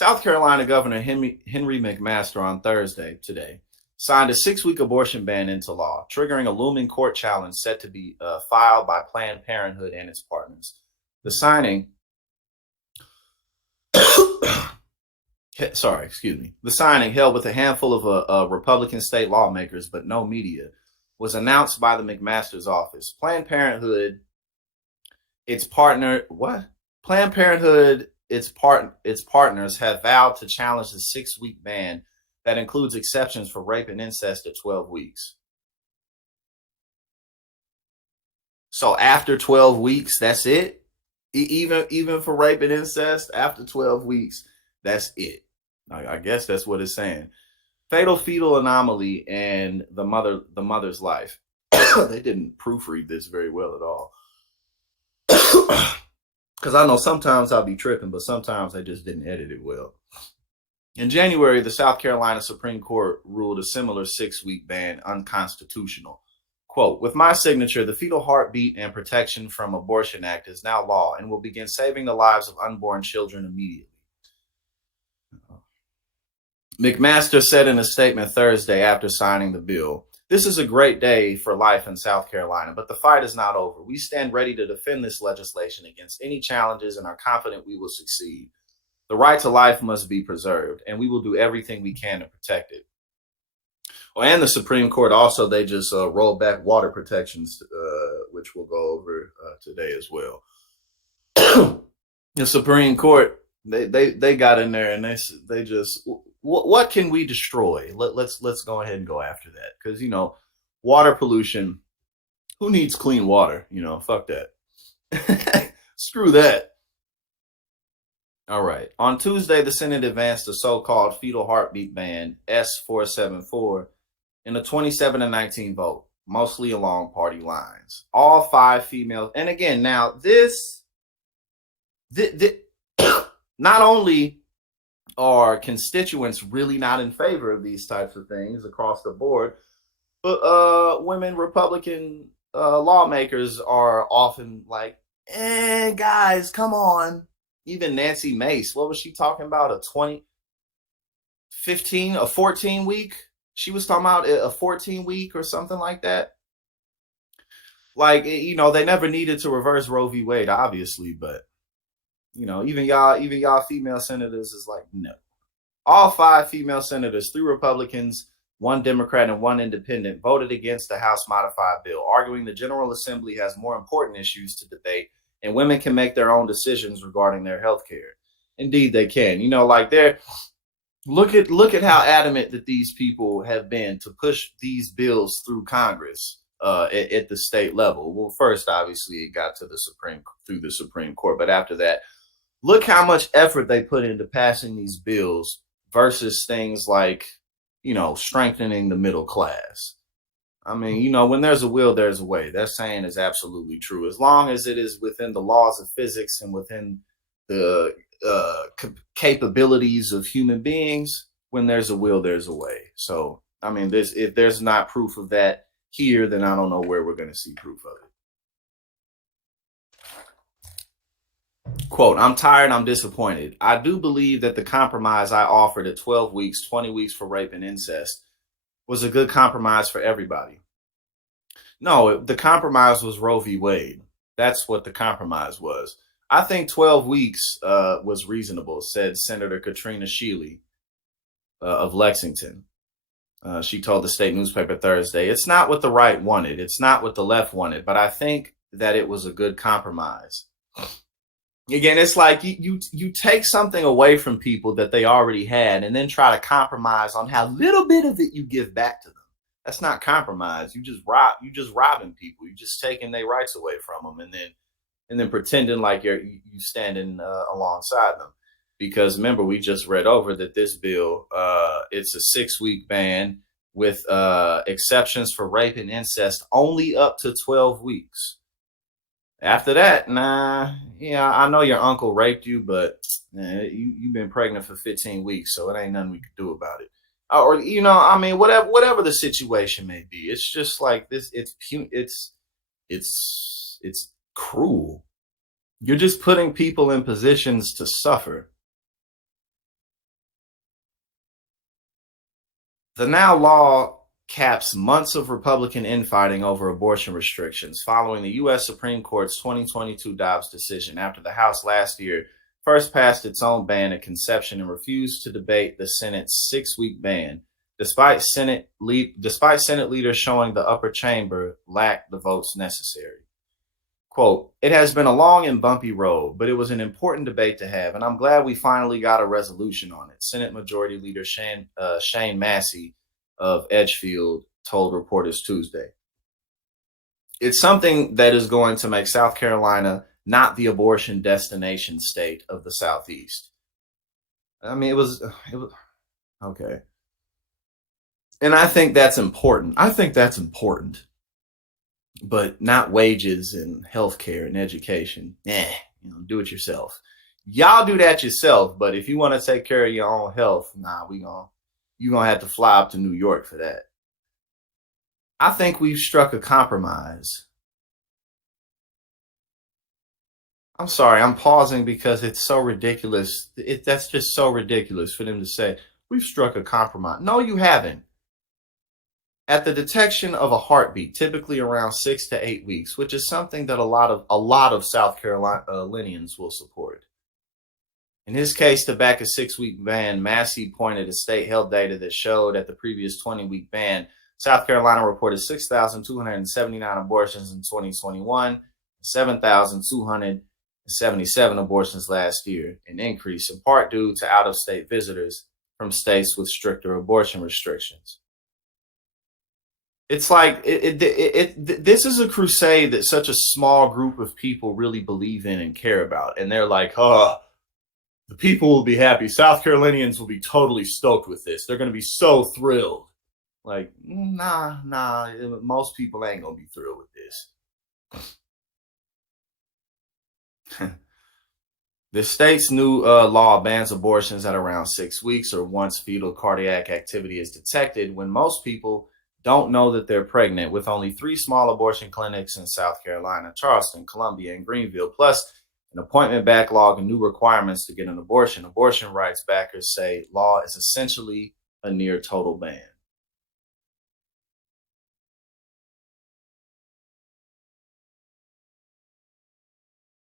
South Carolina Governor Henry McMaster on Thursday, today, signed a 6-week abortion ban into law, triggering a looming court challenge set to be filed by Planned Parenthood and its partners. The signing, the signing, held with a handful of Republican state lawmakers but no media, was announced by the McMaster's office. Planned Parenthood, its partner, what? Planned Parenthood, its partners have vowed to challenge the 6-week ban that includes exceptions for rape and incest at 12 weeks. So after 12 weeks, that's it. Even for rape and incest, after 12 weeks, that's it. I guess that's what it's saying. Fatal fetal anomaly and the mother's life. They didn't proofread this very well at all. Because I know sometimes I'll be tripping, but sometimes they just didn't edit it well. In January, the South Carolina Supreme Court ruled a similar 6-week ban unconstitutional. Quote, with my signature, the Fetal Heartbeat and Protection from Abortion Act is now law and will begin saving the lives of unborn children immediately. McMaster said in a statement Thursday after signing the bill, this is a great day for life in South Carolina, but the fight is not over. We stand ready to defend this legislation against any challenges and are confident we will succeed. The right to life must be preserved, and we will do everything we can to protect it. Oh, and the Supreme Court also, they just rolled back water protections, which we'll go over today as well. The Supreme Court, they got in there and they just, what can we destroy? Let's go ahead and go after that, because water pollution. Who needs clean water? Fuck that. Screw that. All right. On Tuesday, the Senate advanced the so-called fetal heartbeat ban, S-474, in a 27-19 vote, mostly along party lines. All 5 females. And again, now this not only are constituents really not in favor of these types of things across the board, but women Republican lawmakers are often like, guys, come on. Even Nancy Mace, what was she talking about? A 14 week? She was talking about a 14 week or something like that. Like, they never needed to reverse Roe v. Wade, obviously, but even y'all female senators is like, no. All 5 female senators, 3 Republicans, 1 Democrat, and 1 independent, voted against the House modified bill, arguing the General Assembly has more important issues to debate and women can make their own decisions regarding their health care. Indeed, they can. Look at how adamant that these people have been to push these bills through Congress at the state level. Well, first, obviously, it got to through the Supreme Court, but after that, look how much effort they put into passing these bills versus things like, strengthening the middle class. I mean, when there's a will, there's a way. That saying is absolutely true. As long as it is within the laws of physics and within the capabilities of human beings, when there's a will, there's a way. So, I mean, if there's not proof of that here, then I don't know where we're going to see proof of it. Quote, I'm tired, I'm disappointed. I do believe that the compromise I offered at 12 weeks, 20 weeks for rape and incest was a good compromise for everybody. No, the compromise was Roe v. Wade. That's what the compromise was. I think 12 weeks was reasonable, said Senator Katrina Shealy of Lexington. She told the state newspaper Thursday, it's not what the right wanted. It's not what the left wanted, but I think that it was a good compromise. Again, it's like you take something away from people that they already had and then try to compromise on how little bit of it you give back to them. That's not compromise. You just robbing people. You just taking their rights away from them and then pretending like you standing alongside them. Because remember, we just read over that this bill, it's a 6-week ban with exceptions for rape and incest only up to 12 weeks. After that, I know your uncle raped you, but you've been pregnant for 15 weeks, so it ain't nothing we could do about it. Or whatever the situation may be, it's just like this. It's cruel. You're just putting people in positions to suffer. The now law caps months of Republican infighting over abortion restrictions following the U.S. Supreme Court's 2022 Dobbs decision after the House last year first passed its own ban at conception and refused to debate the Senate's 6-week ban, despite Senate leaders showing the upper chamber lacked the votes necessary. Quote, "It has been a long and bumpy road, but it was an important debate to have, and I'm glad we finally got a resolution on it," Senate Majority Leader Shane Massey of Edgefield told reporters Tuesday. "It's something that is going to make South Carolina not the abortion destination state of the Southeast." I mean, it was okay. And I think that's important. But not wages and healthcare and education. Do it yourself. Y'all do that yourself, but if you want to take care of your own health, you're gonna have to fly up to New York for that. I think we've struck a compromise. I'm sorry, I'm pausing because it's so ridiculous. That's just so ridiculous for them to say, we've struck a compromise. No, you haven't. At the detection of a heartbeat, typically around 6 to 8 weeks, which is something that a lot of South Carolinians will support. In his case, to back a 6-week ban, Massey pointed to state health data that showed at the previous 20-week ban, South Carolina reported 6,279 abortions in 2021, 7,277 abortions last year, an increase in part due to out-of-state visitors from states with stricter abortion restrictions. It's like this is a crusade that such a small group of people really believe in and care about. And they're like, oh, the people will be happy. South Carolinians will be totally stoked with this. They're going to be so thrilled. Like, nah, most people ain't going to be thrilled with this. The state's new law bans abortions at around 6 weeks or once fetal cardiac activity is detected, when most people don't know that they're pregnant, with only 3 small abortion clinics in South Carolina: Charleston, Columbia, and Greenville, plus an appointment backlog and new requirements to get an abortion. Abortion rights backers say law is essentially a near total ban.